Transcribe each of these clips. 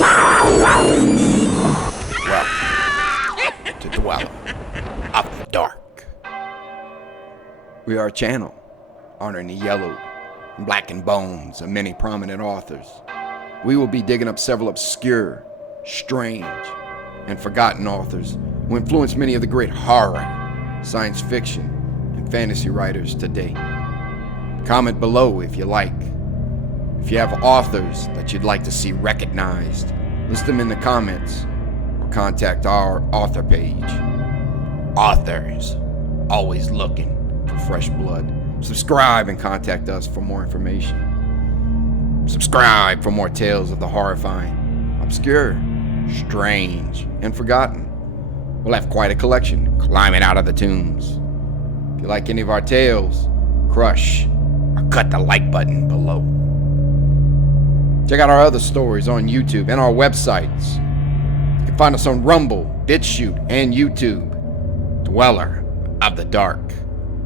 Welcome to Dweller of the Dark. We are a channel honoring the yellowed and blackened bones of many prominent authors. We will be digging up several obscure, strange, and forgotten authors who influenced many of the great horror, science fiction, and fantasy writers today. Comment below if you like. If you have authors that you'd like to see recognized, list them in the comments or contact our author page. Authors, always looking for fresh blood. Subscribe and contact us for more information. Subscribe for more tales of the horrifying, obscure, strange, and forgotten. We'll have quite a collection climbing out of the tombs. If you like any of our tales, crush or cut the like button below. Check out our other stories on YouTube and our websites. You can find us on Rumble, BitChute, and YouTube. Dweller of the Dark.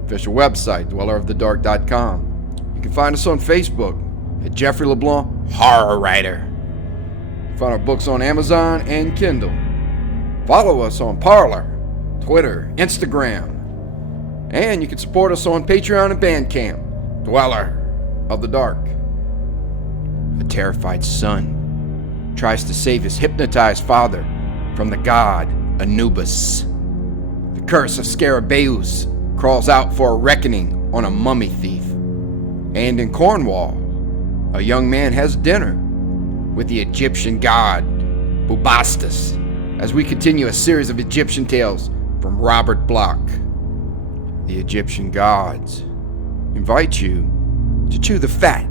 Official website, dwellerofthedark.com. You can find us on Facebook at Jeffrey LeBlanc, Horror Writer. You can find our books on Amazon and Kindle. Follow us on Parler, Twitter, Instagram. And you can support us on Patreon and Bandcamp. Dweller of the Dark. A terrified son tries to save his hypnotized father from the god Anubis. The curse of Scarabaeus crawls out for a reckoning on a mummy thief. And in Cornwall, a young man has dinner with the Egyptian god Bubastis as we continue a series of Egyptian tales from Robert Bloch. The Egyptian gods invite you to chew the fat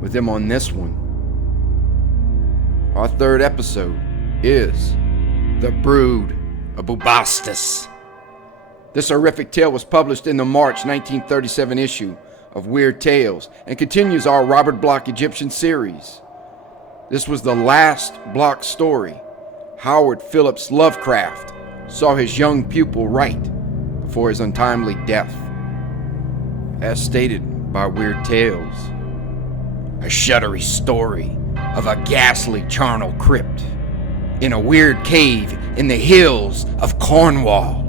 with them on this one. Our third episode is The Brood of Bubastis. This horrific tale was published in the March 1937 issue of Weird Tales and continues our Robert Bloch Egyptian series. This was the last Bloch story Howard Phillips Lovecraft saw his young pupil write before his untimely death. As stated by Weird Tales, a shuddery story of a ghastly charnel crypt in a weird cave in the hills of Cornwall.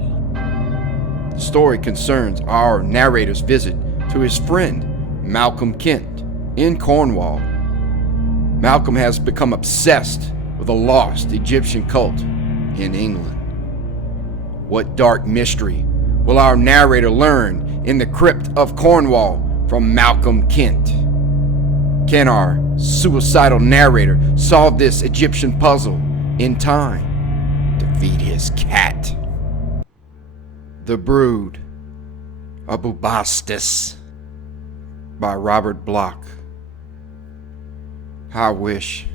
The story concerns our narrator's visit to his friend Malcolm Kent in Cornwall. Malcolm has become obsessed with a lost Egyptian cult in England. What dark mystery will our narrator learn in the crypt of Cornwall from Malcolm Kent? Can our suicidal narrator solve this Egyptian puzzle in time to feed his cat? The Brood of Bubastis by Robert Bloch. I wish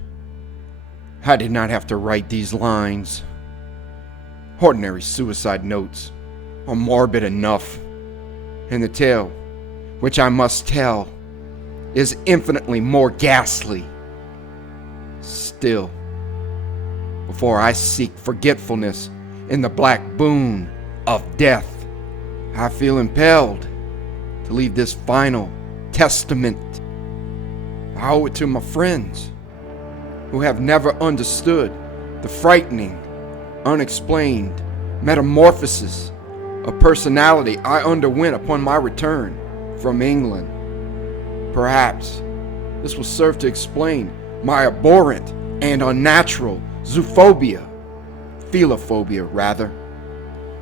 I did not have to write these lines. Ordinary suicide notes are morbid enough, and the tale which I must tell is infinitely more ghastly. Still, before I seek forgetfulness in the black boon of death, I feel impelled to leave this final testament. I owe it to my friends who have never understood the frightening, unexplained metamorphosis of personality I underwent upon my return from England. Perhaps this will serve to explain my abhorrent and unnatural zoophobia, philophobia rather,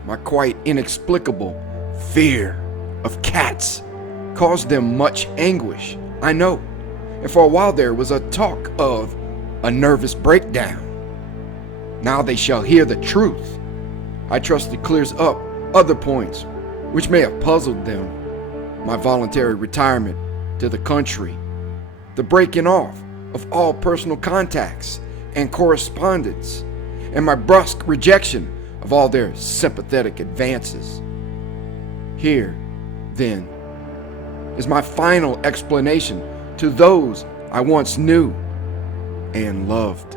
my quite inexplicable fear of cats caused them much anguish, I know, and for a while there was a talk of a nervous breakdown. Now they shall hear the truth. I trust it clears up other points which may have puzzled them. My voluntary retirement to the country, the breaking off of all personal contacts and correspondence, and my brusque rejection of all their sympathetic advances. Here, then, is my final explanation to those I once knew and loved.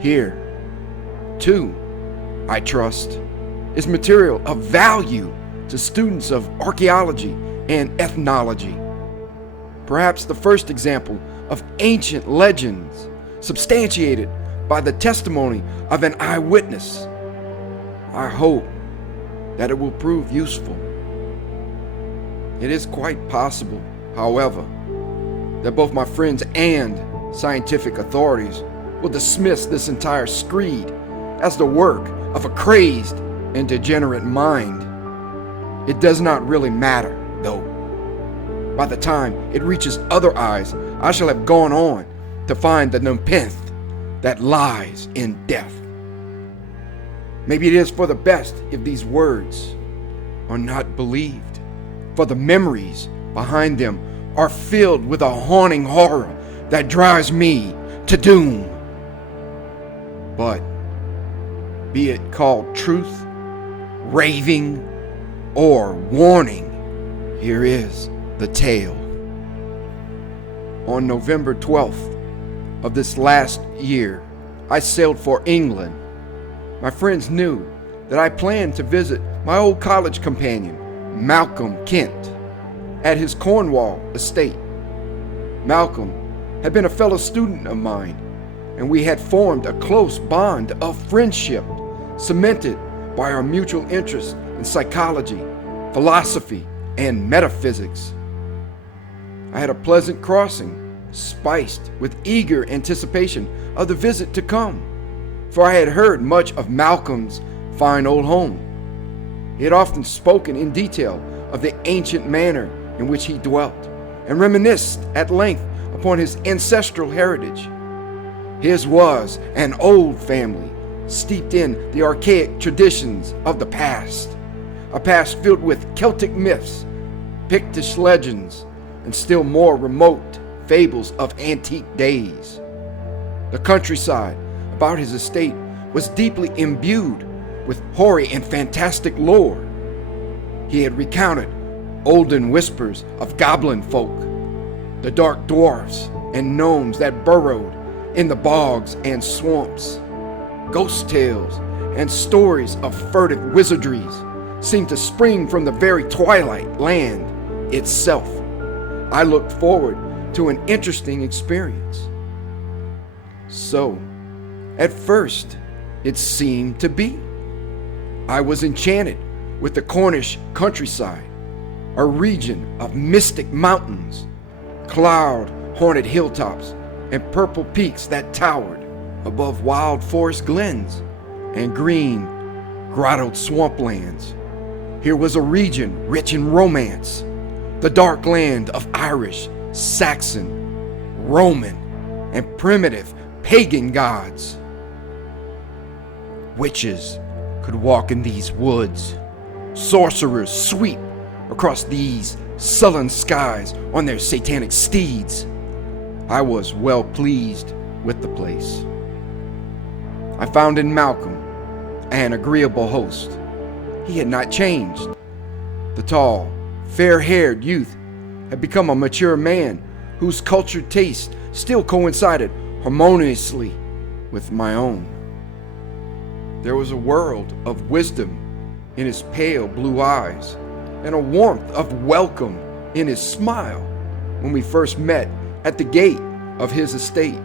Here, too, I trust, is material of value to students of archaeology and ethnology. Perhaps the first example of ancient legends substantiated by the testimony of an eyewitness. I hope that it will prove useful. It is quite possible, however, that both my friends and scientific authorities will dismiss this entire screed as the work of a crazed and degenerate mind. It does not really matter, though. By the time it reaches other eyes, I shall have gone on to find the nepenthe that lies in death. Maybe it is for the best if these words are not believed, for the memories behind them are filled with a haunting horror that drives me to doom. But be it called truth, raving, or warning, here is the tale. On November 12th of this last year, I sailed for England. My friends knew that I planned to visit my old college companion, Malcolm Kent, at his Cornwall estate. Malcolm had been a fellow student of mine, and we had formed a close bond of friendship, cemented by our mutual interest in psychology, philosophy, and metaphysics. I had a pleasant crossing, spiced with eager anticipation of the visit to come, for I had heard much of Malcolm's fine old home. He had often spoken in detail of the ancient manner in which he dwelt, and reminisced at length upon his ancestral heritage. His was an old family, steeped in the archaic traditions of the past, a past filled with Celtic myths, Pictish legends, and still more remote fables of antique days. The countryside about his estate was deeply imbued with hoary and fantastic lore. He had recounted olden whispers of goblin folk, the dark dwarfs and gnomes that burrowed in the bogs and swamps. Ghost tales and stories of furtive wizardries seemed to spring from the very twilight land itself. I looked forward to an interesting experience. So, at first, it seemed to be. I was enchanted with the Cornish countryside, a region of mystic mountains, cloud-haunted hilltops, and purple peaks that towered above wild forest glens and green, grottoed swamplands. Here was a region rich in romance, the dark land of Irish, Saxon, Roman, and primitive pagan gods. Witches could walk in these woods. Sorcerers sweep across these sullen skies on their satanic steeds. I was well pleased with the place. I found in Malcolm an agreeable host. He had not changed. The tall, fair-haired youth had become a mature man whose cultured taste still coincided harmoniously with my own. There was a world of wisdom in his pale blue eyes and a warmth of welcome in his smile when we first met at the gate of his estate.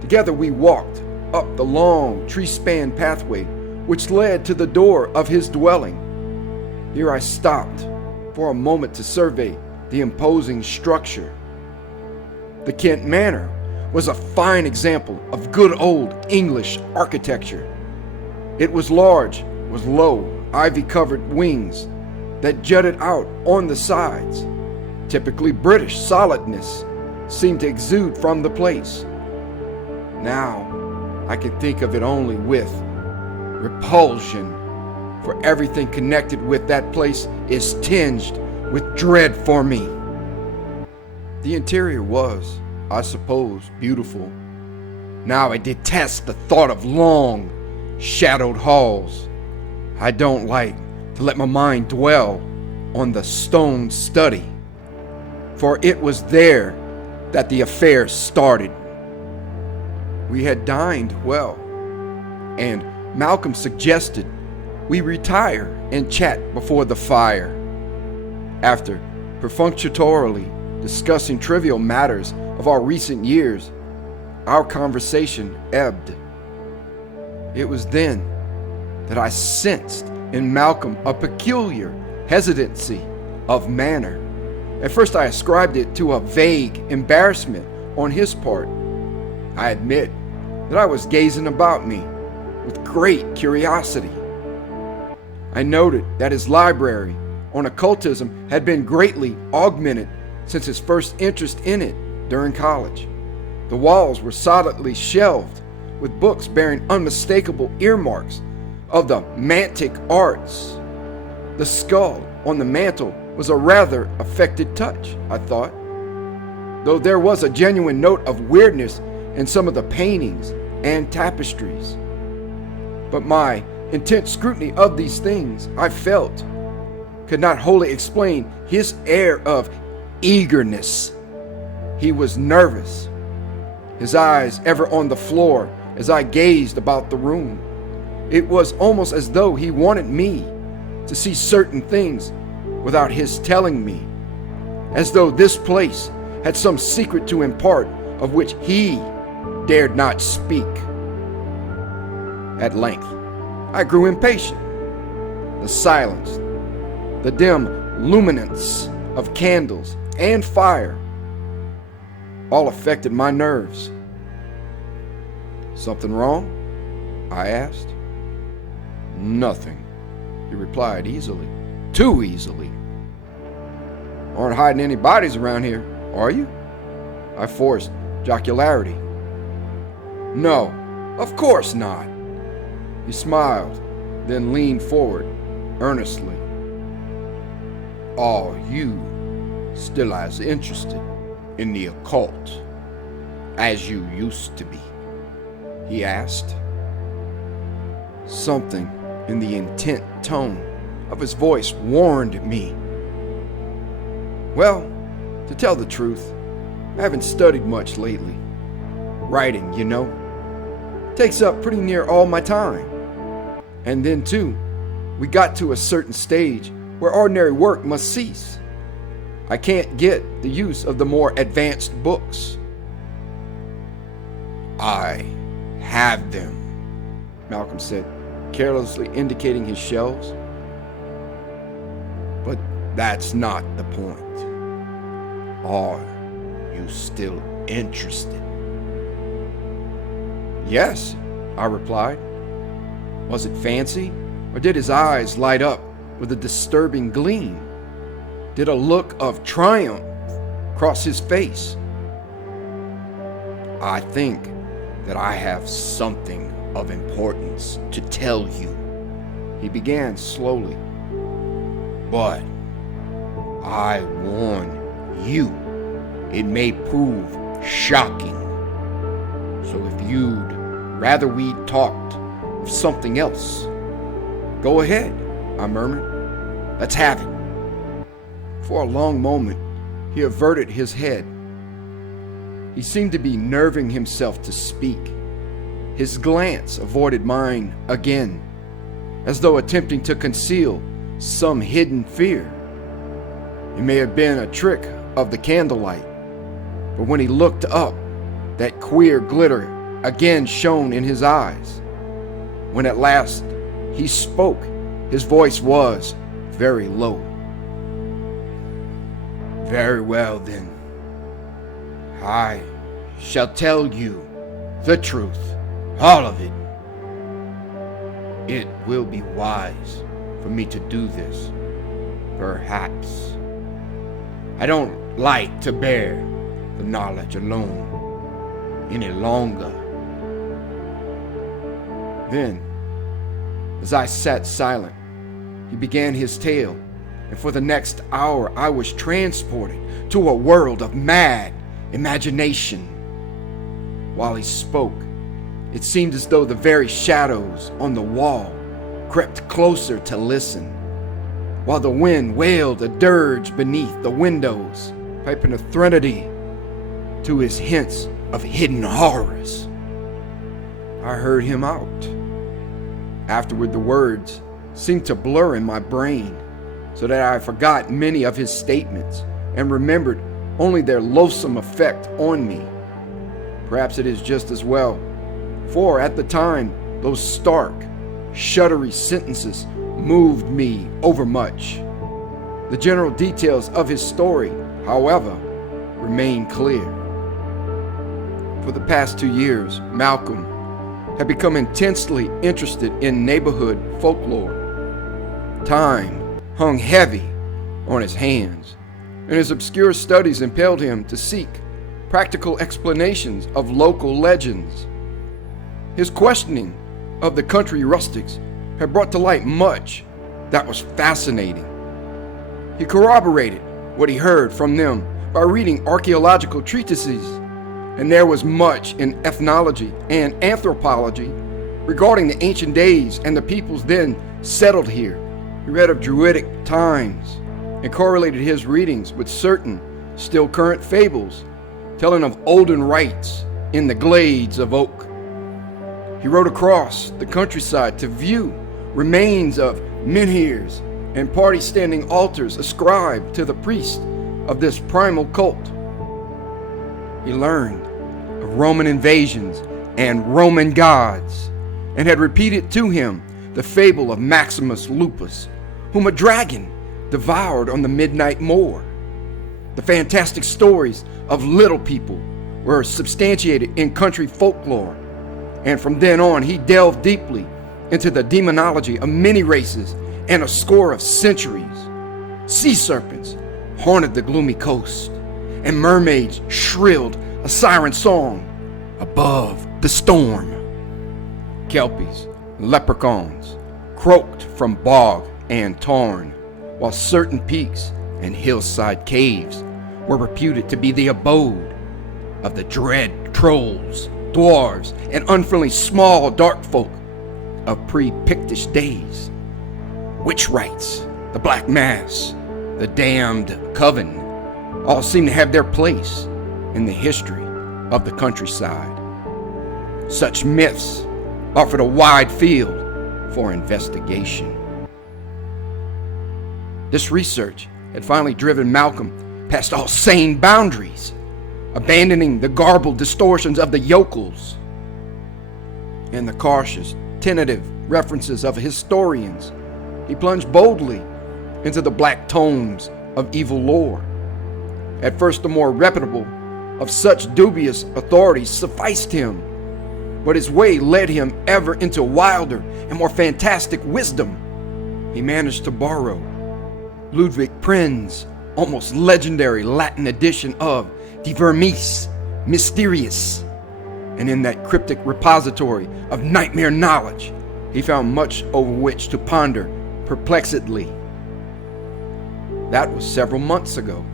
Together we walked up the long tree-spanned pathway which led to the door of his dwelling. Here I stopped for a moment to survey the imposing structure. The Kent Manor was a fine example of good old English architecture. It was large, with low, ivy-covered wings that jutted out on the sides. Typically British solidness seemed to exude from the place. Now, I can think of it only with repulsion, for everything connected with that place is tinged with dread for me. The interior was, I suppose, beautiful. Now I detest the thought of long, shadowed halls. I don't like to let my mind dwell on the stone study, for it was there that the affair started. We had dined well, and Malcolm suggested we retire and chat before the fire. After perfunctorily discussing trivial matters of our recent years, our conversation ebbed. It was then that I sensed in Malcolm a peculiar hesitancy of manner. At first I ascribed it to a vague embarrassment on his part. I admit that I was gazing about me with great curiosity. I noted that his library on occultism had been greatly augmented since his first interest in it during college. The walls were solidly shelved with books bearing unmistakable earmarks of the mantic arts. The skull on the mantle was a rather affected touch, I thought, though there was a genuine note of weirdness in some of the paintings and tapestries. But my intense scrutiny of these things, I felt, could not wholly explain his air of eagerness. He was nervous, his eyes ever on the floor as I gazed about the room. It was almost as though he wanted me to see certain things without his telling me, as though this place had some secret to impart of which he dared not speak. At length, I grew impatient. The silence, the dim luminance of candles and fire, all affected my nerves. "Something wrong?" I asked. "Nothing," he replied easily. Too easily. "Aren't hiding any bodies around here, are you?" I forced jocularity. "No, of course not." He smiled, then leaned forward earnestly. "Are you still as interested in the occult as you used to be?" he asked. Something in the intent tone of his voice warned me. Well, to tell the truth, I haven't studied much lately. Writing, you know, takes up pretty near all my time. And then too, we got to a certain stage where ordinary work must cease. I can't get the use of the more advanced books. "I have them," Malcolm said, carelessly indicating his shelves. "But that's not the point. Are you still interested?" "Yes," I replied. Was it fancy, or did his eyes light up with a disturbing gleam? Did a look of triumph cross his face? "I think that I have something of importance to tell you," he began slowly. "But I warn you, it may prove shocking. So if you'd rather we talked of something else, go ahead," I murmured. "Let's have it." For a long moment, he averted his head. He seemed to be nerving himself to speak. His glance avoided mine again, as though attempting to conceal some hidden fear. It may have been a trick of the candlelight, but when he looked up, that queer glitter again shone in his eyes. When at last he spoke, his voice was very low. "Very well then. I shall tell you the truth, all of it. It will be wise for me to do this, perhaps. I don't like to bear the knowledge alone any longer." Then, as I sat silent, he began his tale, and for the next hour I was transported to a world of mad imagination. While he spoke, it seemed as though the very shadows on the wall crept closer to listen, while the wind wailed a dirge beneath the windows, piping a threnody to his hints of hidden horrors. I heard him out. Afterward, the words seemed to blur in my brain, so that I forgot many of his statements and remembered only their loathsome effect on me. Perhaps it is just as well, for at the time, those stark, shuddery sentences moved me overmuch. The general details of his story, however, remain clear. For the past 2 years, Malcolm had become intensely interested in neighborhood folklore. Time hung heavy on his hands, and his obscure studies impelled him to seek practical explanations of local legends. His questioning of the country rustics had brought to light much that was fascinating. He corroborated what he heard from them by reading archaeological treatises, and there was much in ethnology and anthropology regarding the ancient days and the peoples then settled here. He read of Druidic times and correlated his readings with certain still current fables telling of olden rites in the glades of oak. He rode across the countryside to view remains of menhirs and party-standing altars ascribed to the priest of this primal cult. He learned of Roman invasions and Roman gods, and had repeated to him the fable of Maximus Lupus, whom a dragon devoured on the midnight moor. The fantastic stories of little people were substantiated in country folklore, and from then on he delved deeply into the demonology of many races and a score of centuries. Sea serpents haunted the gloomy coast, and mermaids shrilled a siren song above the storm. Kelpies and leprechauns croaked from bog and tarn, while certain peaks and hillside caves were reputed to be the abode of the dread trolls, dwarves, and unfriendly small dark folk of pre-Pictish days. Witch rites, the Black Mass, the Damned Coven, all seem to have their place in the history of the countryside. Such myths offered a wide field for investigation. This research had finally driven Malcolm past all sane boundaries, abandoning the garbled distortions of the yokels and the cautious, tentative references of historians. He plunged boldly into the black tomes of evil lore. At first, the more reputable of such dubious authorities sufficed him, but his way led him ever into wilder and more fantastic wisdom. He managed to borrow Ludwig Prin's almost legendary Latin edition of De Vermis Mysteriis, and in that cryptic repository of nightmare knowledge, he found much over which to ponder perplexedly. That was several months ago.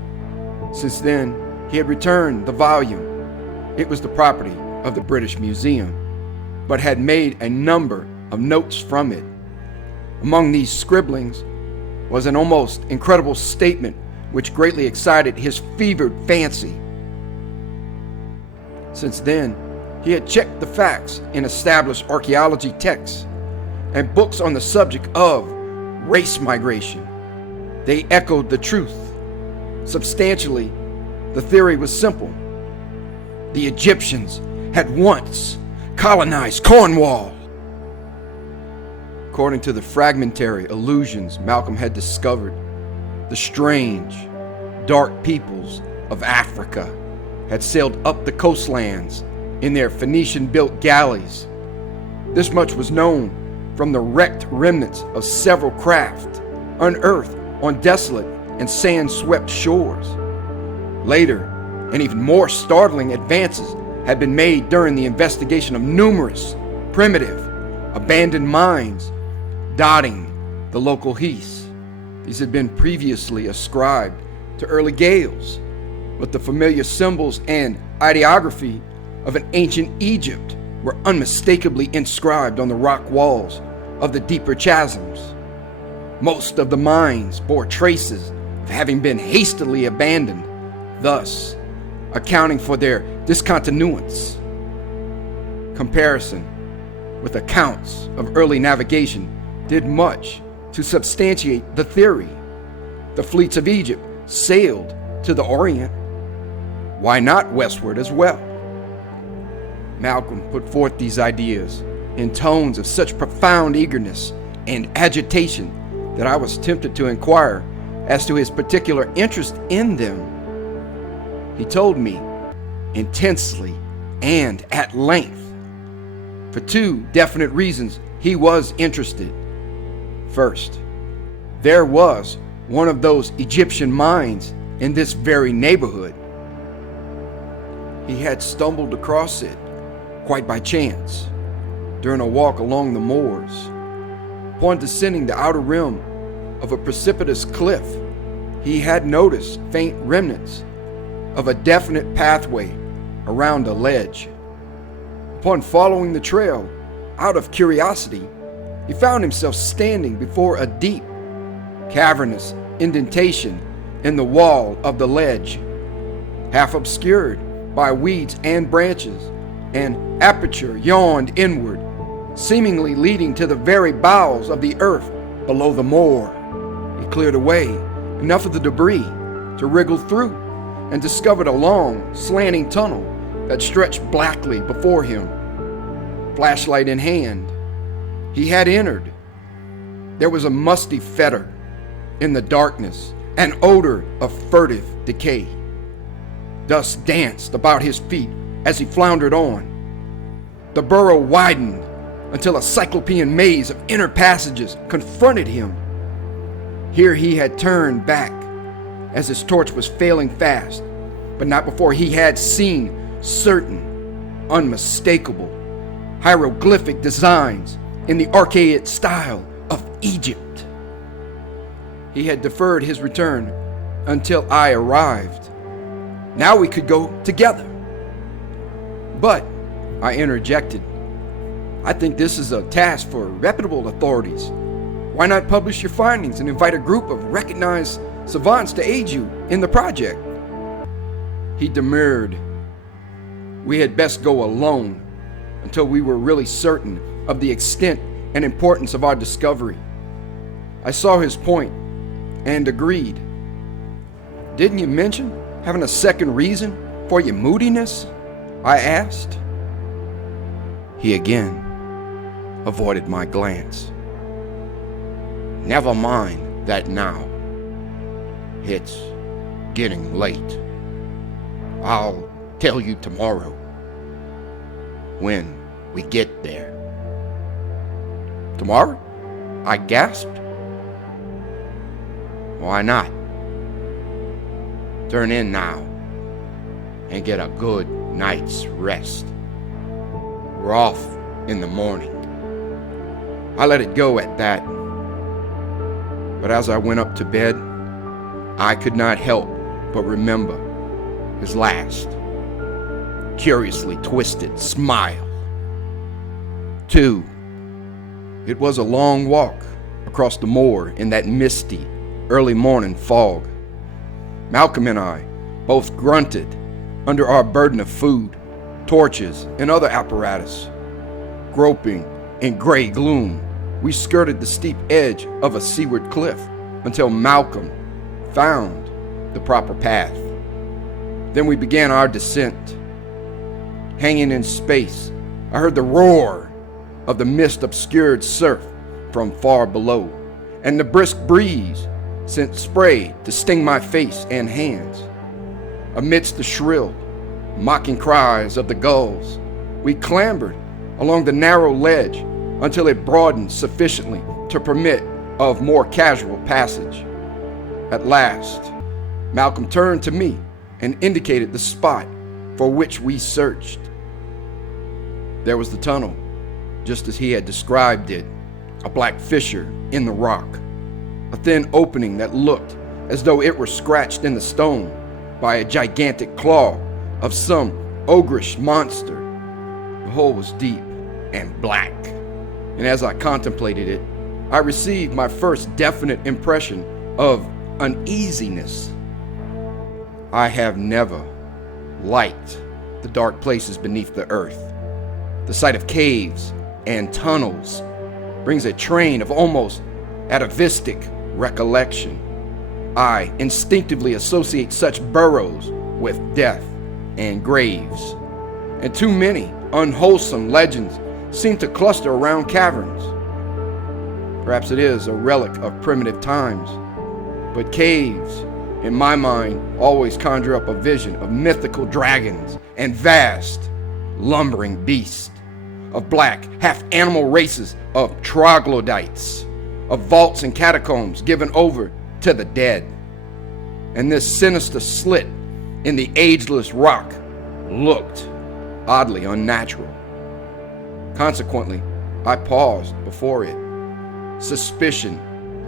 Since then, he had returned the volume. It was the property of the British Museum, but had made a number of notes from it. Among these scribblings was an almost incredible statement which greatly excited his fevered fancy. Since then, he had checked the facts in established archaeology texts and books on the subject of race migration. They echoed the truth. Substantially, the theory was simple. The Egyptians had once colonized Cornwall. According to the fragmentary allusions Malcolm had discovered, the strange, dark peoples of Africa had sailed up the coastlands in their Phoenician-built galleys. This much was known from the wrecked remnants of several craft unearthed on desolate and sand-swept shores. Later, and even more startling advances had been made during the investigation of numerous primitive, abandoned mines dotting the local heaths. These had been previously ascribed to early Gaels, but the familiar symbols and ideography of an ancient Egypt were unmistakably inscribed on the rock walls of the deeper chasms. Most of the mines bore traces of having been hastily abandoned, thus accounting for their discontinuance. Comparison with accounts of early navigation did much to substantiate the theory. The fleets of Egypt sailed to the Orient. Why not westward as well? Malcolm put forth these ideas in tones of such profound eagerness and agitation that I was tempted to inquire as to his particular interest in them. He told me intensely and at length for two definite reasons he was interested. First, there was one of those Egyptian mines in this very neighborhood. He had stumbled across it quite by chance during a walk along the moors. Upon descending the outer rim of a precipitous cliff, he had noticed faint remnants of a definite pathway around a ledge. Upon following the trail, out of curiosity, he found himself standing before a deep, cavernous indentation in the wall of the ledge. Half obscured by weeds and branches, an aperture yawned inward, seemingly leading to the very bowels of the earth below the moor. He cleared away enough of the debris to wriggle through and discovered a long, slanting tunnel that stretched blackly before him. Flashlight in hand, he had entered. There was a musty fetor in the darkness, an odor of furtive decay. Dust danced about his feet as he floundered on. The burrow widened until a cyclopean maze of inner passages confronted him. Here he had turned back as his torch was failing fast, but not before he had seen certain, unmistakable, hieroglyphic designs in the archaic style of Egypt. He had deferred his return until I arrived. Now we could go together. But, I interjected, I think this is a task for reputable authorities. Why not publish your findings and invite a group of recognized savants to aid you in the project? He demurred. We had best go alone until we were really certain of the extent and importance of our discovery. I saw his point and agreed. Didn't you mention having a second reason for your moodiness? I asked. He again avoided my glance. Never mind that now. It's getting late. I'll tell you tomorrow when we get there. Tomorrow? I gasped. Why not? Turn in now and get a good night's rest. We're off in the morning. I let it go at that. But as I went up to bed, I could not help but remember his last, curiously twisted smile. 2. It was a long walk across the moor in that misty, early morning fog. Malcolm and I both grunted under our burden of food, torches, and other apparatus. Groping in gray gloom, we skirted the steep edge of a seaward cliff until Malcolm found the proper path. Then we began our descent. Hanging in space, I heard the roar of the mist-obscured surf from far below, and the brisk breeze sent spray to sting my face and hands. Amidst the shrill, mocking cries of the gulls, we clambered along the narrow ledge until it broadened sufficiently to permit of more casual passage. At last, Malcolm turned to me and indicated the spot for which we searched. There was the tunnel, just as he had described it, a black fissure in the rock, a thin opening that looked as though it were scratched in the stone by a gigantic claw of some ogreish monster. The hole was deep and black, and as I contemplated it, I received my first definite impression of uneasiness. I have never liked the dark places beneath the earth. The sight of caves and tunnels brings a train of almost atavistic recollection. I instinctively associate such burrows with death and graves, and too many unwholesome legends seem to cluster around caverns. Perhaps it is a relic of primitive times, but caves, in my mind, always conjure up a vision of mythical dragons and vast, lumbering beasts, of black, half-animal races of troglodytes, of vaults and catacombs given over to the dead. And this sinister slit in the ageless rock looked oddly unnatural. Consequently, I paused before it, suspicion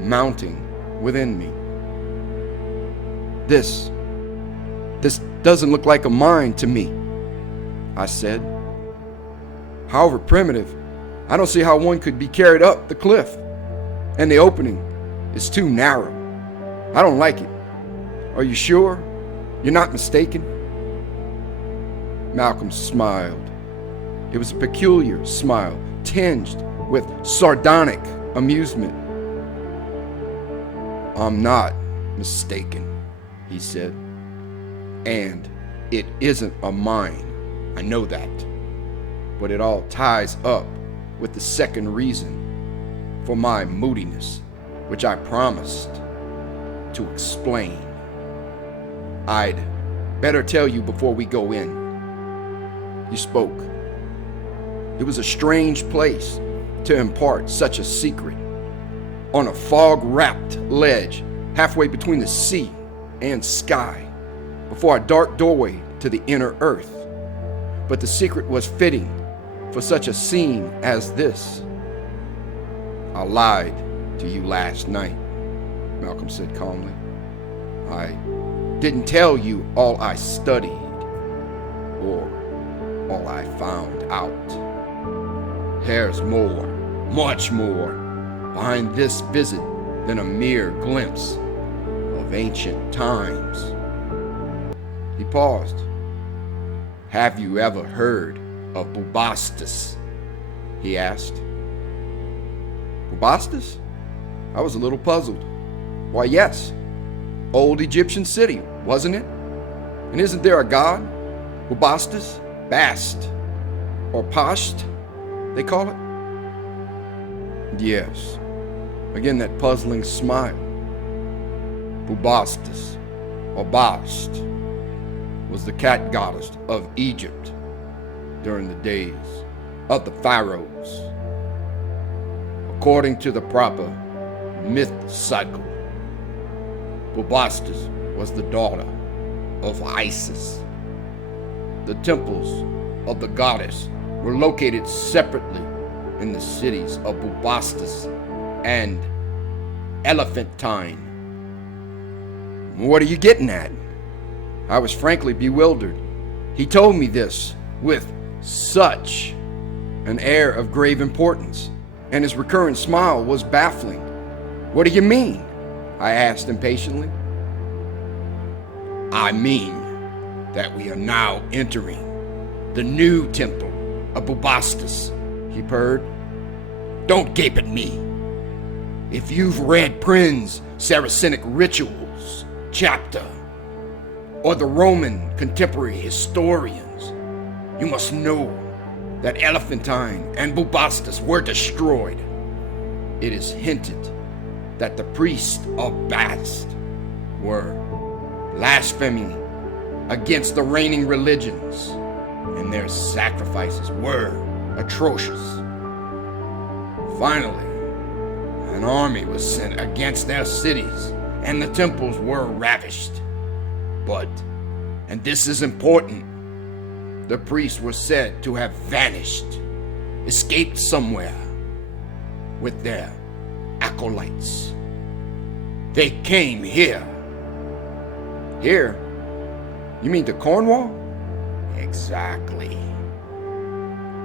mounting within me. This doesn't look like a mine to me, I said. However primitive, I don't see how one could be carried up the cliff, and the opening is too narrow. I don't like it. Are you sure you're not mistaken? Malcolm smiled. It was a peculiar smile, tinged with sardonic amusement. I'm not mistaken, he said. And it isn't a mine. I know that. But it all ties up with the second reason for my moodiness, which I promised to explain. I'd better tell you before we go in. He spoke. It was a strange place to impart such a secret. On a fog-wrapped ledge halfway between the sea and sky, before a dark doorway to the inner earth. But the secret was fitting for such a scene as this. I lied to you last night, Malcolm said calmly. I didn't tell you all I studied or all I found out. There's more, much more, behind this visit than a mere glimpse of ancient times. He paused. Have you ever heard of Bubastis? He asked. Bubastis? I was a little puzzled. Why, yes. Old Egyptian city, wasn't it? And isn't there a god? Bubastis? Bast? Or Pasht, they call it? Yes. Again, that puzzling smile. Bubastis, or Bast, was the cat goddess of Egypt during the days of the pharaohs. According to the proper myth cycle, Bubastis was the daughter of Isis. The temples of the goddess were located separately in the cities of Bubastis and Elephantine. What are you getting at? I was frankly bewildered. He told me this with such an air of grave importance, and his recurrent smile was baffling. What do you mean? I asked impatiently. I mean that we are now entering the new temple of Bubastis, he purred. Don't gape at me. If you've read Prin's Saracenic Rituals chapter, or the Roman contemporary historians, you must know that Elephantine and Bubastis were destroyed. It is hinted that the priests of Bast were blaspheming against the reigning religions, and their sacrifices were atrocious. Finally, an army was sent against their cities, and the temples were ravished. But, and this is important, the priests were said to have vanished, escaped somewhere with their acolytes. They came here. Here? You mean to Cornwall? Exactly.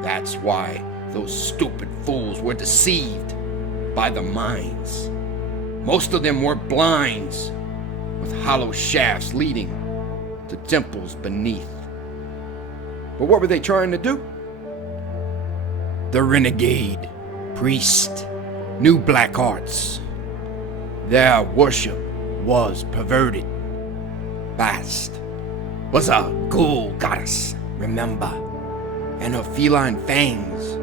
That's why those stupid fools were deceived by the mines. Most of them were blinds with hollow shafts leading to temples beneath. But what were they trying to do? The renegade priest knew black arts. Their worship was perverted. Bast was a ghoul goddess, remember? and her feline fangs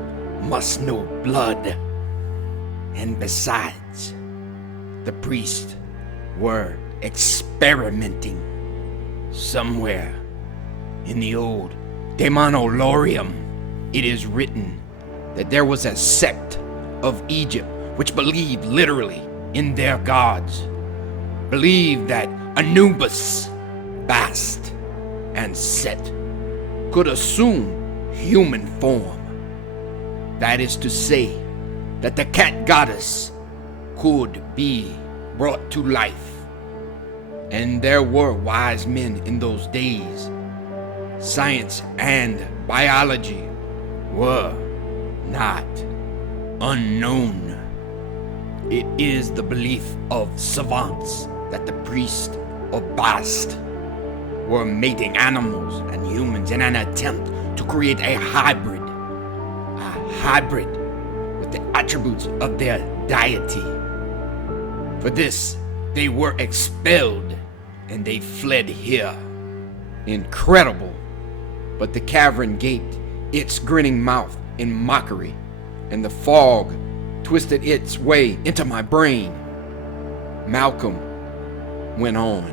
must know blood. And besides, the priests were experimenting somewhere in the old Demonolorium. It is written that there was a sect of Egypt which believed literally in their gods, believed that Anubis, Bast, and Set could assume human form. That is to say, that the cat goddess could be brought to life. And there were wise men in those days. Science and biology were not unknown. It is the belief of savants that the priests of Bast were mating animals and humans in an attempt to create a hybrid with the attributes of their deity. For this, they were expelled and they fled here. Incredible, but the cavern gaped its grinning mouth in mockery, and the fog twisted its way into my brain. Malcolm went on.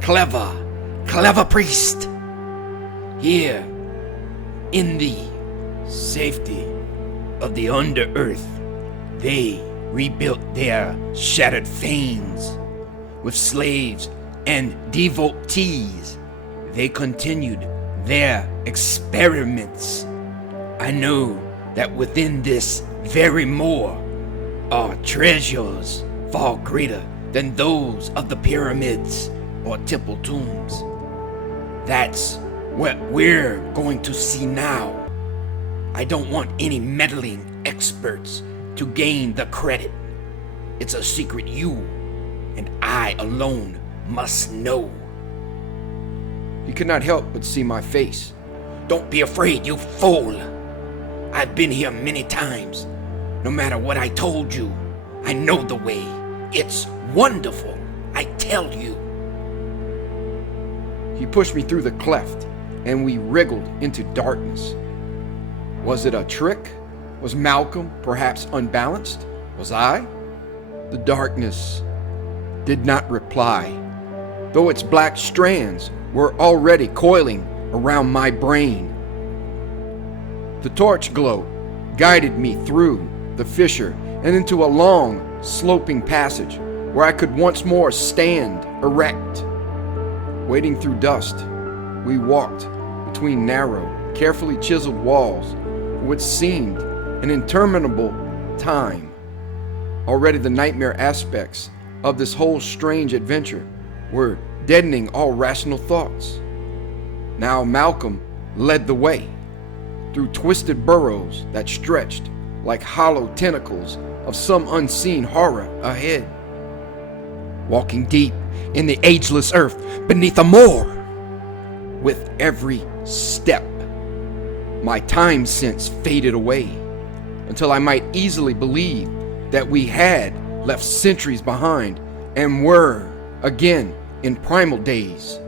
Clever priest. Here, in the safety of the under-earth, they rebuilt their shattered fanes. With slaves and devotees, they continued their experiments. I know that within this very moor are treasures far greater than those of the pyramids or temple tombs. That's what we're going to see now. I don't want any meddling experts to gain the credit. It's a secret you and I alone must know. He could not help but see my face. Don't be afraid, you fool. I've been here many times. No matter what I told you, I know the way. It's wonderful, I tell you. He pushed me through the cleft, and we wriggled into darkness. Was it a trick? Was Malcolm perhaps unbalanced? Was I? The darkness did not reply, though its black strands were already coiling around my brain. The torch glow guided me through the fissure and into a long, sloping passage where I could once more stand erect. Wading through dust, we walked between narrow, carefully chiseled walls for what seemed an interminable time. Already the nightmare aspects of this whole strange adventure were deadening all rational thoughts. Now Malcolm led the way through twisted burrows that stretched like hollow tentacles of some unseen horror ahead. Walking deep in the ageless earth beneath a moor. With every step, my time sense faded away until I might easily believe that we had left centuries behind and were again in primal days.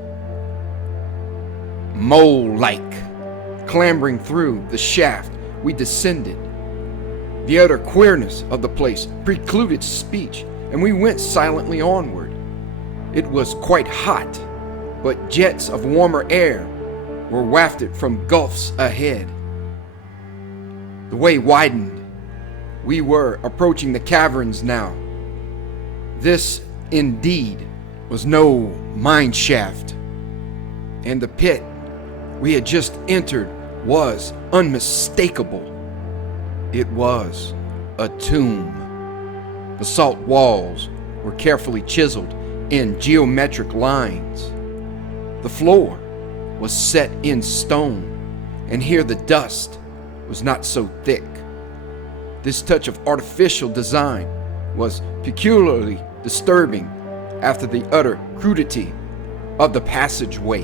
Mole-like, clambering through the shaft, we descended. The utter queerness of the place precluded speech, and we went silently onward. It was quite hot, but jets of warmer air were wafted from gulfs ahead. The way widened. We were approaching the caverns now. This, indeed, was no mine shaft, and the pit we had just entered was unmistakable. It was a tomb. The salt walls were carefully chiseled in geometric lines. The floor was set in stone, and here the dust was not so thick. This touch of artificial design was peculiarly disturbing after the utter crudity of the passageway.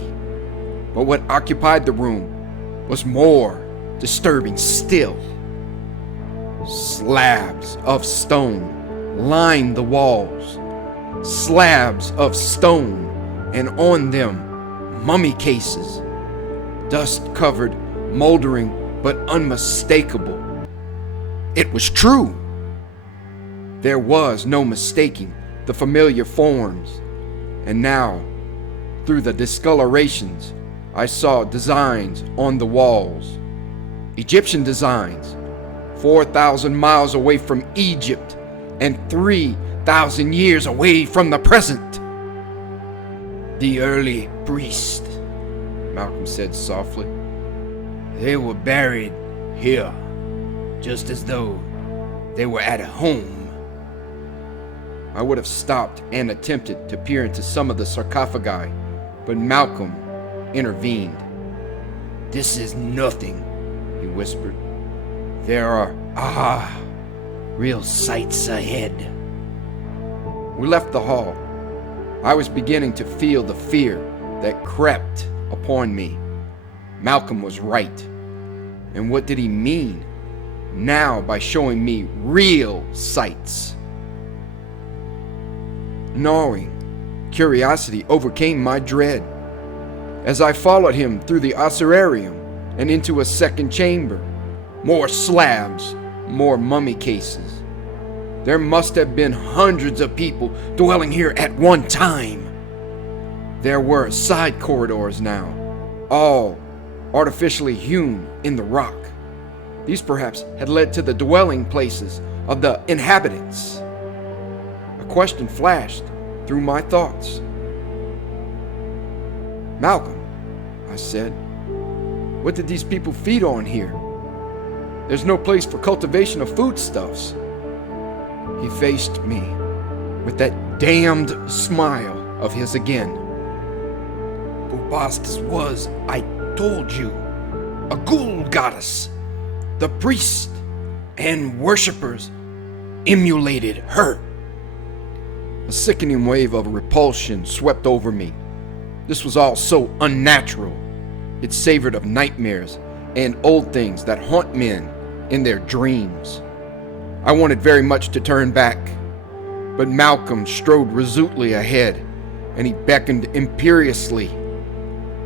But what occupied the room was more disturbing still. Slabs of stone lined the walls. Slabs of stone, and on them mummy cases, dust-covered moldering but unmistakable. It was true. There was no mistaking the familiar forms, and now, through the discolorations, I saw designs on the walls. Egyptian designs, 4,000 miles away from Egypt and 3,000 years away from the present. The early priest, Malcolm said softly. They were buried here, just as though they were at home. I would have stopped and attempted to peer into some of the sarcophagi, but Malcolm intervened. This is nothing, he whispered. There are, real sights ahead. We left the hall. I was beginning to feel the fear that crept upon me. Malcolm was right. And what did he mean now by showing me real sights? Gnawing curiosity overcame my dread. As I followed him through the ossuarium and into a second chamber, more slabs, more mummy cases. There must have been hundreds of people dwelling here at one time. There were side corridors now, all artificially hewn in the rock. These perhaps had led to the dwelling places of the inhabitants. A question flashed through my thoughts. Malcolm, I said, what did these people feed on here? There's no place for cultivation of foodstuffs. He faced me with that damned smile of his again. Bubastis was, I told you, a ghoul goddess. The priest and worshippers emulated her. A sickening wave of repulsion swept over me. This was all so unnatural. It savored of nightmares and old things that haunt men in their dreams. I wanted very much to turn back, but Malcolm strode resolutely ahead, and he beckoned imperiously,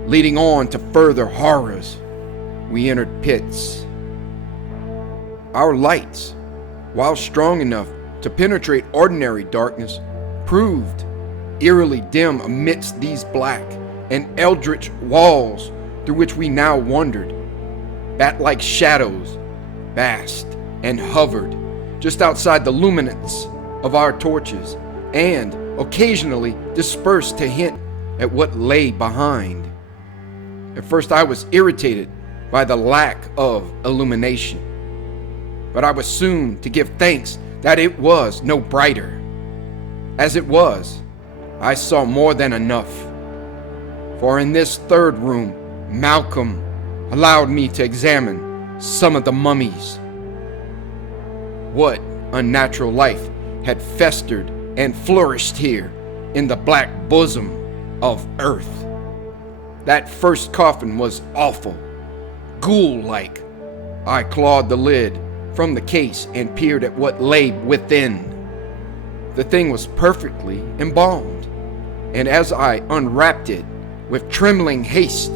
leading on to further horrors. We entered pits. Our lights, while strong enough to penetrate ordinary darkness, proved eerily dim amidst these black and eldritch walls through which we now wandered. Bat-like shadows basked and hovered just outside the luminance of our torches, and occasionally dispersed to hint at what lay behind. At first I was irritated by the lack of illumination, but I was soon to give thanks that it was no brighter. As it was, I saw more than enough, for in this third room, Malcolm allowed me to examine some of the mummies. What unnatural life had festered and flourished here in the black bosom of earth? That first coffin was awful, ghoul-like. I clawed the lid from the case and peered at what lay within. The thing was perfectly embalmed, and as I unwrapped it with trembling haste,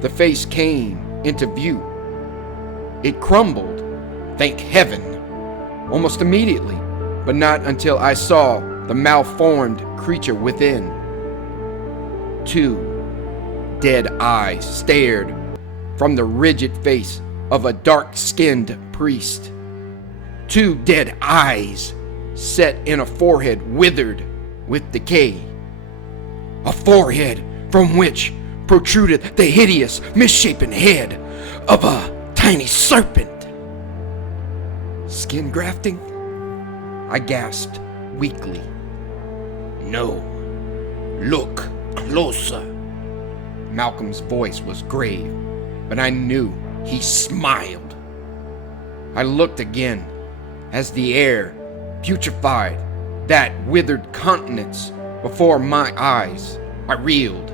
the face came into view. It crumbled, thank heaven, almost immediately, but not until I saw the malformed creature within. 2 dead eyes stared from the rigid face of a dark-skinned priest. 2 dead eyes set in a forehead withered with decay. A forehead from which protruded the hideous, misshapen head of a tiny serpent. Skin grafting? I gasped weakly. No. Look closer. Malcolm's voice was grave, but I knew he smiled. I looked again as the air putrefied that withered countenance before my eyes. I reeled.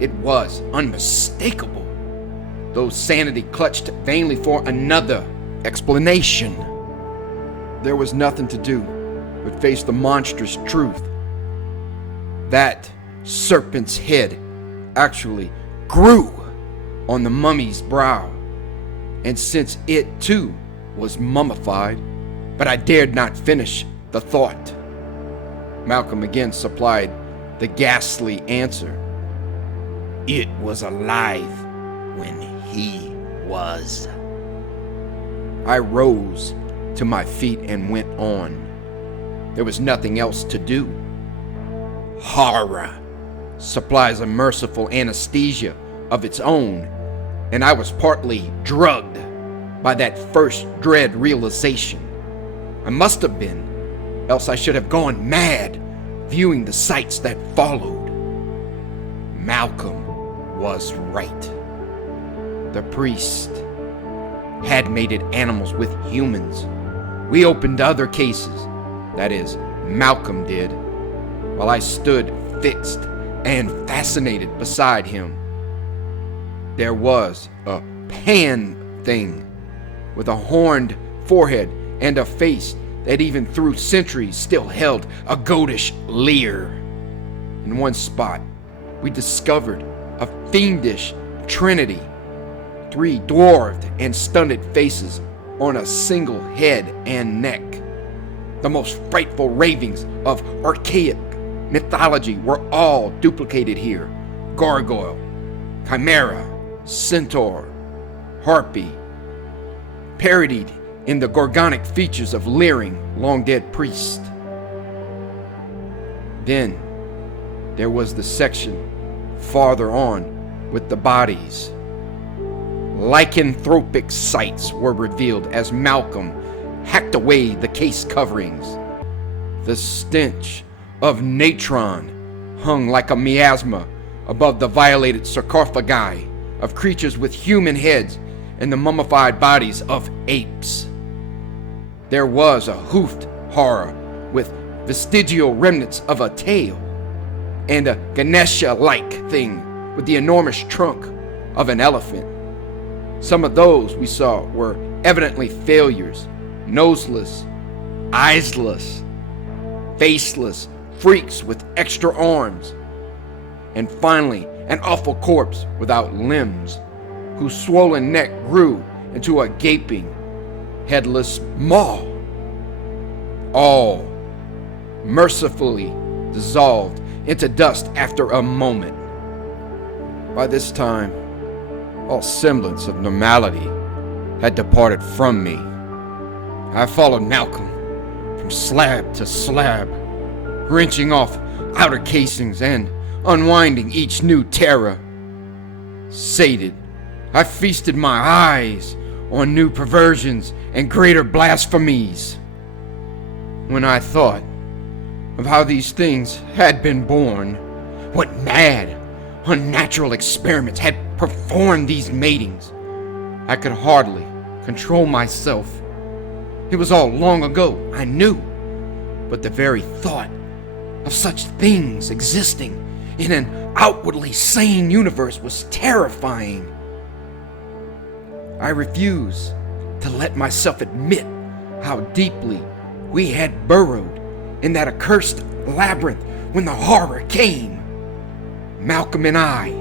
It was unmistakable, though sanity clutched vainly for another explanation. There was nothing to do but face the monstrous truth. That serpent's head actually grew on the mummy's brow, and since it too was mummified, but I dared not finish the thought. Malcolm again supplied the ghastly answer. It was alive when he was. I rose to my feet and went on. There was nothing else to do. Horror supplies a merciful anesthesia of its own, and I was partly drugged by that first dread realization. I must have been, else I should have gone mad viewing the sights that followed. Malcolm was right. The priest had mated animals with humans. We opened other cases, that is, Malcolm did, while I stood fixed and fascinated beside him. There was a pan thing with a horned forehead and a face that even through centuries still held a goatish leer. In one spot, we discovered a fiendish trinity, 3 dwarfed and stunted faces on a single head and neck. The most frightful ravings of archaic mythology were all duplicated here. Gargoyle, chimera, centaur, harpy, parodied in the gorgonic features of leering, long-dead priest. Then there was the section farther on with the bodies. Lycanthropic sights were revealed as Malcolm hacked away the case coverings. The stench of natron hung like a miasma above the violated sarcophagi of creatures with human heads and the mummified bodies of apes. There was a hoofed horror with vestigial remnants of a tail, and a Ganesha-like thing with the enormous trunk of an elephant. Some of those we saw were evidently failures, noseless, eyesless, faceless freaks with extra arms, and finally an awful corpse without limbs, whose swollen neck grew into a gaping, headless maw. All mercifully dissolved into dust after a moment. By this time, all semblance of normality had departed from me. I followed Malcolm from slab to slab, wrenching off outer casings and unwinding each new terror. Sated, I feasted my eyes on new perversions and greater blasphemies. When I thought of how these things had been born, what mad, unnatural experiments had performed these matings, I could hardly control myself. It was all long ago, I knew, but the very thought of such things existing in an outwardly sane universe was terrifying. I refused to let myself admit how deeply we had burrowed in that accursed labyrinth when the horror came. Malcolm and I,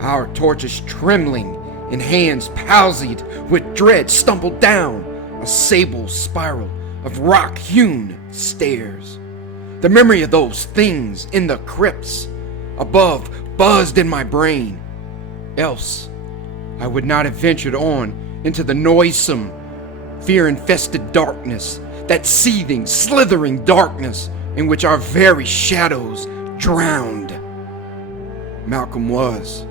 our torches trembling and hands palsied with dread, stumbled down a sable spiral of rock-hewn stairs. The memory of those things in the crypts above buzzed in my brain. Else, I would not have ventured on into the noisome, fear-infested darkness, that seething, slithering darkness in which our very shadows drowned. Malcolm was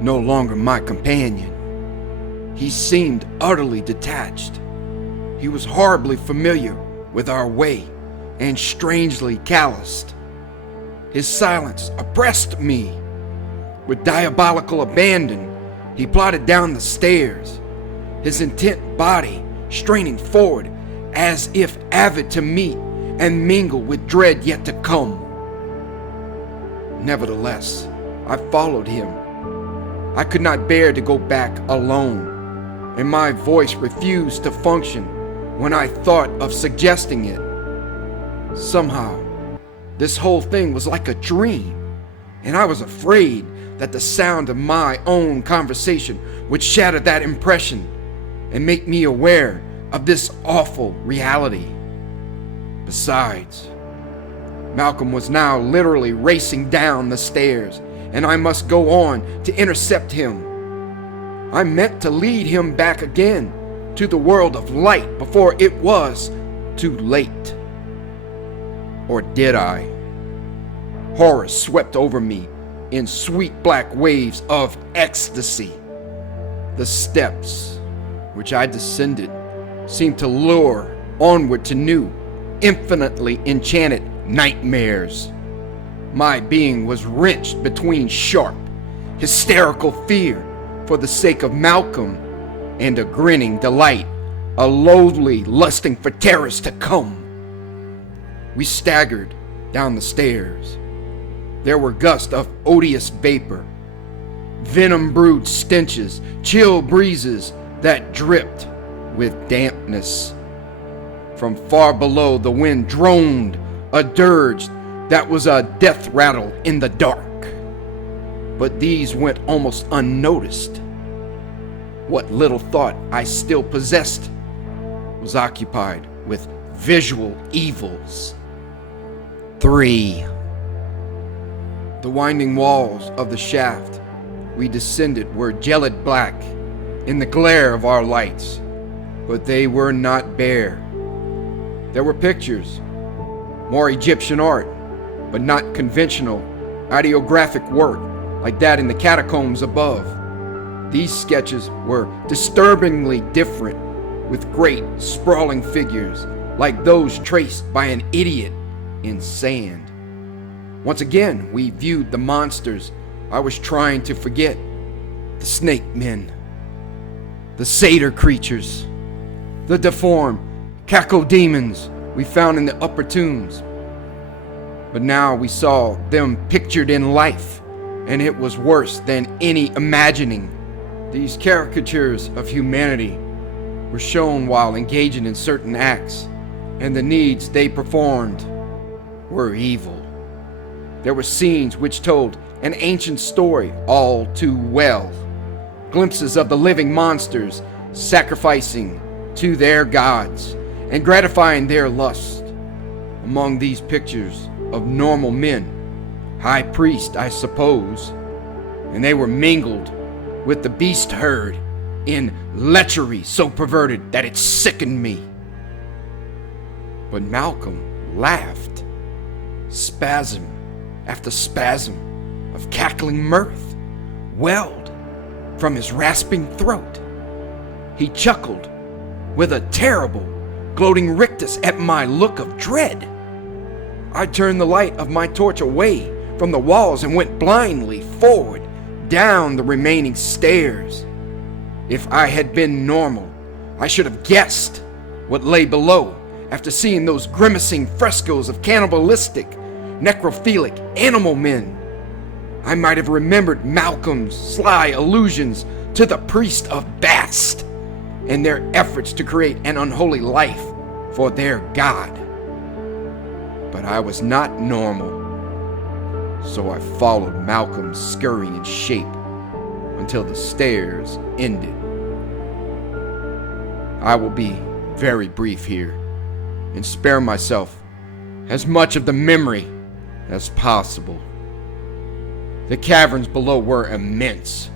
no longer my companion. He seemed utterly detached. He was horribly familiar with our way and strangely calloused. His silence oppressed me. With diabolical abandon, he plodded down the stairs, his intent body straining forward as if avid to meet and mingle with dread yet to come. Nevertheless, I followed him. I could not bear to go back alone, and my voice refused to function when I thought of suggesting it. Somehow, this whole thing was like a dream, and I was afraid that the sound of my own conversation would shatter that impression and make me aware of this awful reality. Besides, Malcolm was now literally racing down the stairs, and I must go on to intercept him. I meant to lead him back again to the world of light before it was too late. Or did I? Horror swept over me in sweet black waves of ecstasy. The steps which I descended seemed to lure onward to new, infinitely enchanted nightmares. My being was wrenched between sharp, hysterical fear for the sake of Malcolm and a grinning delight, a loathly lusting for terrors to come. We staggered down the stairs. There were gusts of odious vapor, venom-brewed stenches, chill breezes that dripped with dampness. From far below, the wind droned a dirge that was a death rattle in the dark. But these went almost unnoticed. What little thought I still possessed was occupied with visual evils. 3. The winding walls of the shaft we descended were gelid black in the glare of our lights, but they were not bare. There were pictures, more Egyptian art, but not conventional ideographic work like that in the catacombs above. These sketches were disturbingly different, with great sprawling figures like those traced by an idiot in sand. Once again, we viewed the monsters I was trying to forget. The snake men, the satyr creatures, the deformed cacodemons we found in the upper tombs. But now we saw them pictured in life, and it was worse than any imagining. These caricatures of humanity were shown while engaging in certain acts, and the needs they performed were evil. There were scenes which told an ancient story all too well. Glimpses of the living monsters sacrificing to their gods and gratifying their lust. Among these pictures of normal men, high priest, I suppose, and they were mingled with the beast herd in lechery so perverted that it sickened me. But Malcolm laughed, spasm after spasm of cackling mirth welled from his rasping throat. He chuckled with a terrible, gloating rictus at my look of dread. I turned the light of my torch away from the walls and went blindly forward down the remaining stairs. If I had been normal, I should have guessed what lay below after seeing those grimacing frescoes of cannibalistic, necrophilic animal men. I might have remembered Malcolm's sly allusions to the priest of Bast and their efforts to create an unholy life for their god. But I was not normal, so I followed Malcolm's scurrying shape until the stairs ended. I will be very brief here and spare myself as much of the memory as possible. The caverns below were immense.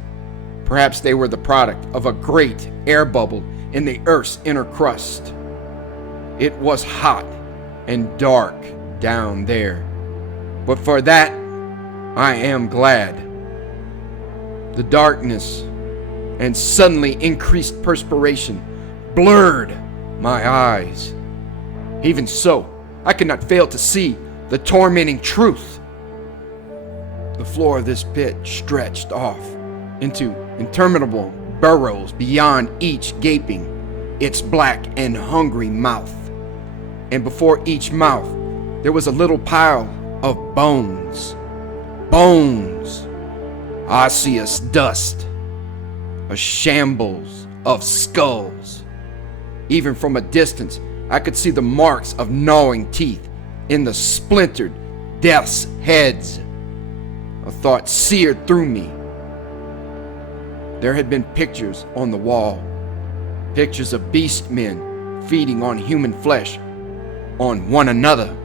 Perhaps they were the product of a great air bubble in the Earth's inner crust. It was hot and dark down there, but for that I am glad. The darkness and suddenly increased perspiration blurred my eyes. Even so, I could not fail to see the tormenting truth. The floor of this pit stretched off into interminable burrows beyond each gaping its black and hungry mouth. And before each mouth, there was a little pile of bones. Bones. Osseous dust. A shambles of skulls. Even from a distance, I could see the marks of gnawing teeth in the splintered death's heads. A thought seared through me. There had been pictures on the wall, pictures of beast men feeding on human flesh, on one another.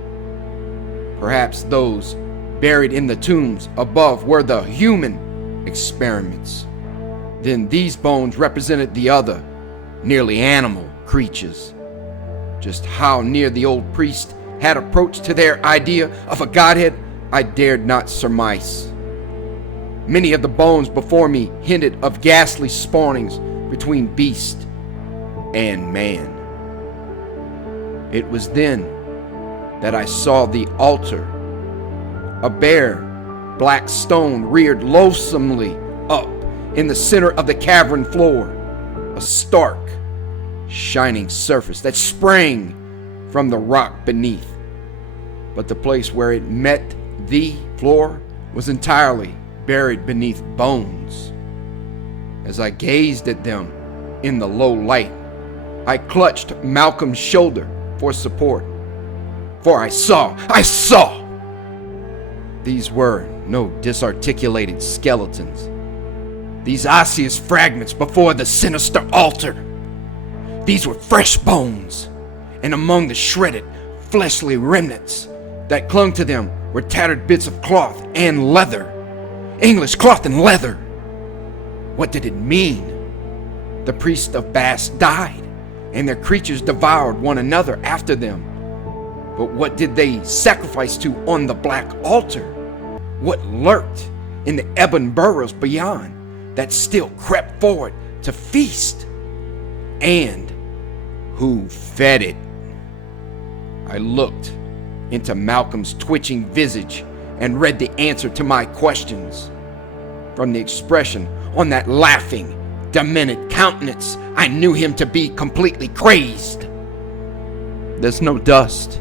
Perhaps those buried in the tombs above were the human experiments. Then these bones represented the other, nearly animal creatures. Just how near the old priest had approached to their idea of a godhead, I dared not surmise. Many of the bones before me hinted of ghastly spawnings between beast and man. It was then that I saw the altar, a bare black stone reared loathsomely up in the center of the cavern floor, a stark, shining surface that sprang from the rock beneath. But the place where it met the floor was entirely buried beneath bones. As I gazed at them in the low light, I clutched Malcolm's shoulder for support. For I saw! These were no disarticulated skeletons. These osseous fragments before the sinister altar. These were fresh bones, and among the shredded, fleshly remnants that clung to them were tattered bits of cloth and leather. English cloth and leather. What did it mean? The priests of Bast died, and their creatures devoured one another after them. But what did they sacrifice to on the black altar? What lurked in the ebon burrows beyond that still crept forward to feast? And who fed it? I looked into Malcolm's twitching visage and read the answer to my questions. From the expression on that laughing, demented countenance, I knew him to be completely crazed. There's no dust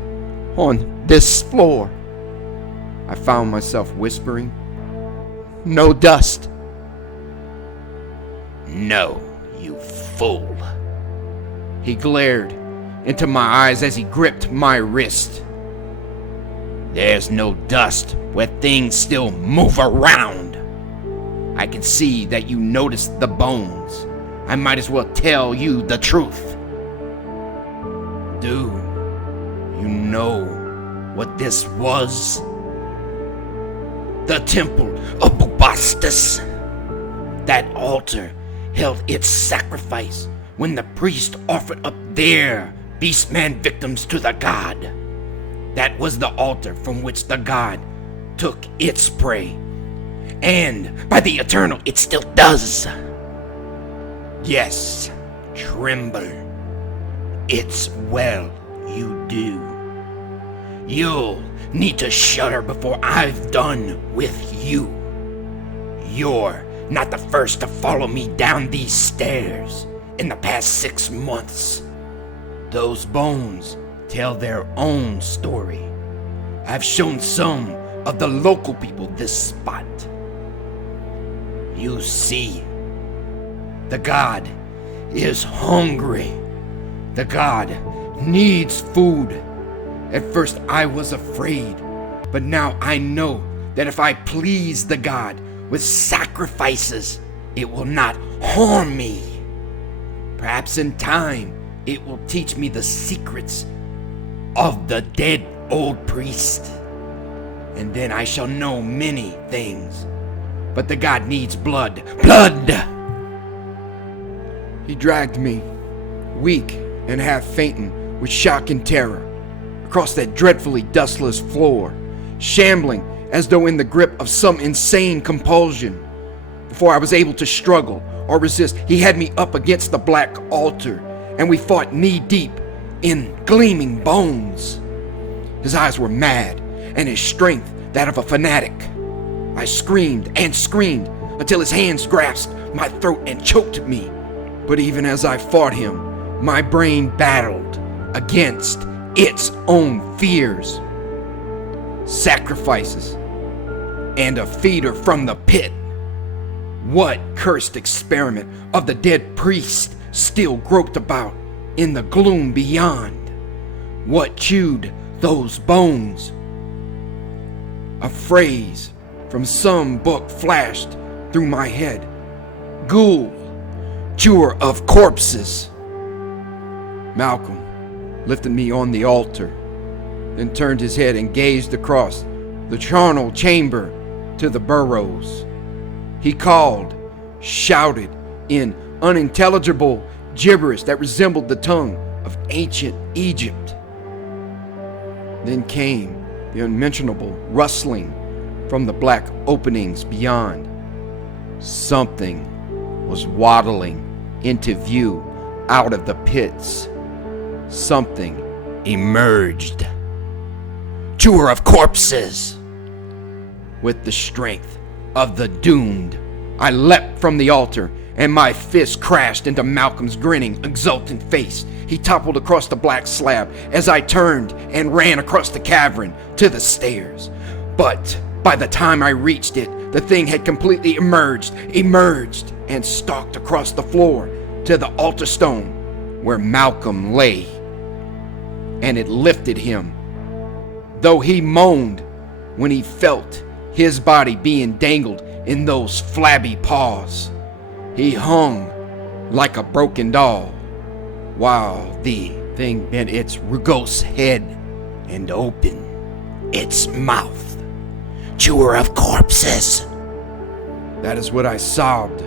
on this floor, I found myself whispering. No dust. No, you fool. He glared into my eyes as he gripped my wrist. There's no dust where things still move around. I can see that you noticed the bones. I might as well tell you the truth. Do you know what this was? The temple of Bubastis. That altar held its sacrifice when the priest offered up their beastman victims to the god. That was the altar from which the god took its prey. And by the eternal, it still does. Yes, tremble. It's well you do. You'll need to shudder before I've done with you. You're not the first to follow me down these stairs in the past 6 months. Those bones tell their own story. I've shown some of the local people this spot. You see, the god is hungry. The god needs food. At first I was afraid, but now I know that if I please the god with sacrifices, it will not harm me. Perhaps in time, it will teach me the secrets of the dead old priest. And then I shall know many things. But the god needs blood. Blood! He dragged me, weak and half fainting with shock and terror, across that dreadfully dustless floor, shambling as though in the grip of some insane compulsion. Before I was able to struggle or resist, he had me up against the black altar, and we fought knee-deep in gleaming bones. His eyes were mad, and his strength that of a fanatic. I screamed and screamed until his hands grasped my throat and choked me. But even as I fought him, my brain battled against its own fears. Sacrifices and a feeder from the pit. What cursed experiment of the dead priest still groped about in the gloom beyond? What chewed those bones? A phrase from some book flashed through my head. Ghoul, chewer of corpses. Malcolm lifted me on the altar, then turned his head and gazed across the charnel chamber to the burrows. He called, shouted in unintelligible gibberish that resembled the tongue of ancient Egypt. Then came the unmentionable rustling from the black openings beyond. Something was waddling into view out of the pits. Something emerged. Chewer of corpses! With the strength of the doomed, I leapt from the altar, and my fist crashed into Malcolm's grinning, exultant face. He toppled across the black slab as I turned and ran across the cavern to the stairs. But by the time I reached it, the thing had completely emerged, and stalked across the floor to the altar stone where Malcolm lay. And it lifted him, though he moaned when he felt his body being dangled in those flabby paws. He hung like a broken doll, while the thing bent its rugose head and opened its mouth. Chewer of corpses! That is what I sobbed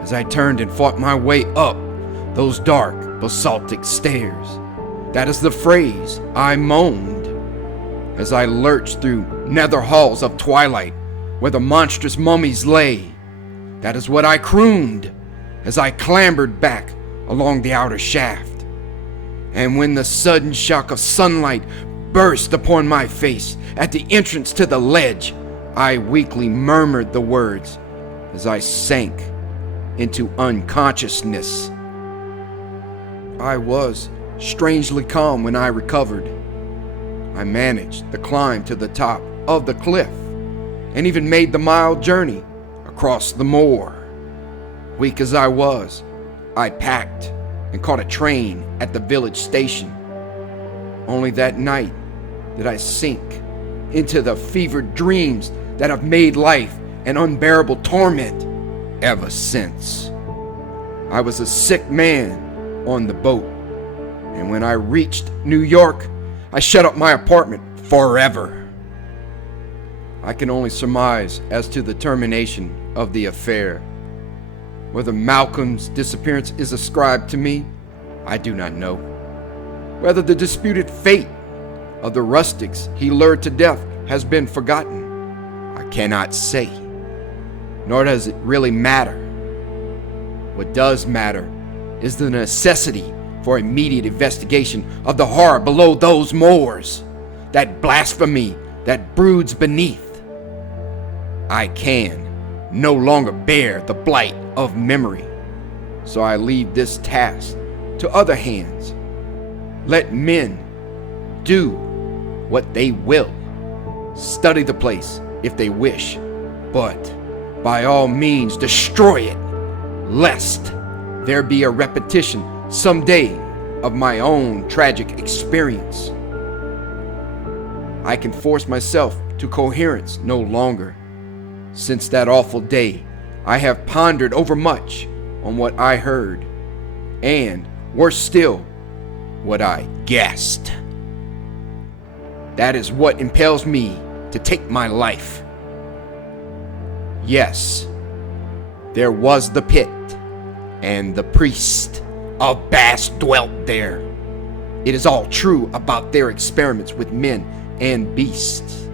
as I turned and fought my way up those dark basaltic stairs. That is the phrase I moaned as I lurched through nether halls of twilight where the monstrous mummies lay. That is what I crooned as I clambered back along the outer shaft. And when the sudden shock of sunlight burst upon my face at the entrance to the ledge, I weakly murmured the words as I sank into unconsciousness. I was strangely calm when I recovered. I managed the climb to the top of the cliff and even made the mile journey across the moor. Weak as I was, I packed and caught a train at the village station. Only that night did I sink into the fevered dreams that have made life an unbearable torment ever since. I was a sick man on the boat, and when I reached New York, I shut up my apartment forever. I can only surmise as to the termination of the affair. Whether Malcolm's disappearance is ascribed to me, I do not know. Whether the disputed fate of the rustics he lured to death has been forgotten, I cannot say. Nor does it really matter. What does matter is the necessity for immediate investigation of the horror below those moors, that blasphemy that broods beneath. I can no longer bear the blight of memory, so I leave this task to other hands. Let men do what they will, study the place if they wish, but by all means destroy it, lest there be a repetition someday of my own tragic experience. I can force myself to coherence no longer. Since that awful day, I have pondered over much on what I heard, and, worse still, what I guessed. That is what impels me to take my life. Yes, there was the pit, and the priest of Bast dwelt there. It is all true about their experiments with men and beasts,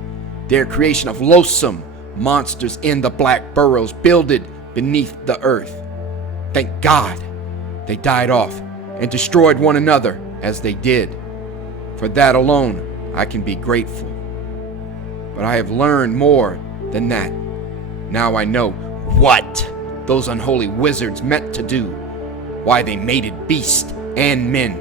their creation of loathsome monsters in the black burrows builded beneath the earth. Thank God they died off and destroyed one another as they did. For that alone I can be grateful. But I have learned more than that. Now I know what those unholy wizards meant to do, why they mated beasts and men.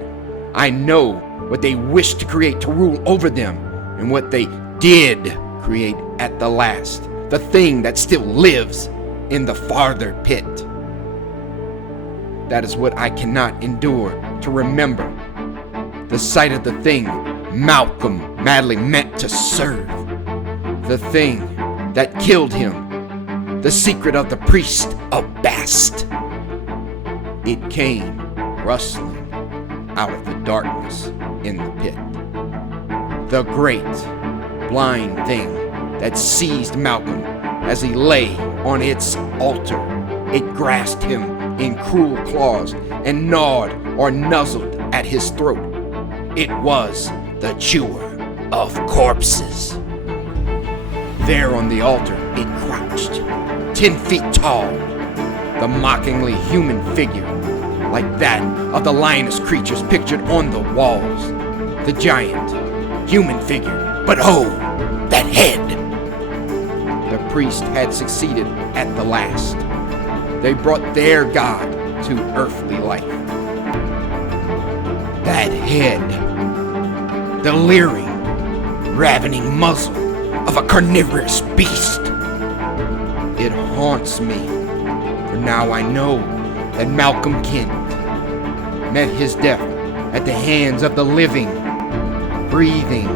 I know what they wished to create to rule over them, and what they did create at the last, the thing that still lives in the farther pit. That is what I cannot endure to remember. The sight of the thing Malcolm madly meant to serve. The thing that killed him, the secret of the priest of Bast. It came rustling out of the darkness in the pit. The great, blind thing that seized Malcolm as he lay on its altar. It grasped him in cruel claws and gnawed or nuzzled at his throat. It was the chewer of corpses. There on the altar it crouched, 10 feet tall, the mockingly human figure, like that of the lioness creatures pictured on the walls. The giant, human figure, but oh, that head! The priest had succeeded at the last. They brought their god to earthly life. That head, the leering, ravening muzzle of a carnivorous beast. It haunts me, for now I know that Malcolm Kent met his death at the hands of the living, breathing,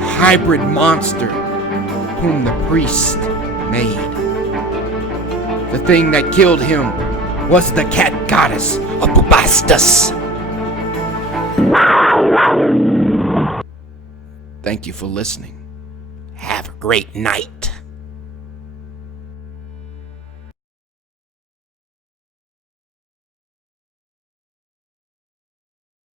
hybrid monster whom the priest made. The thing that killed him was the cat goddess of Bubastis. Thank you for listening. Have a great night.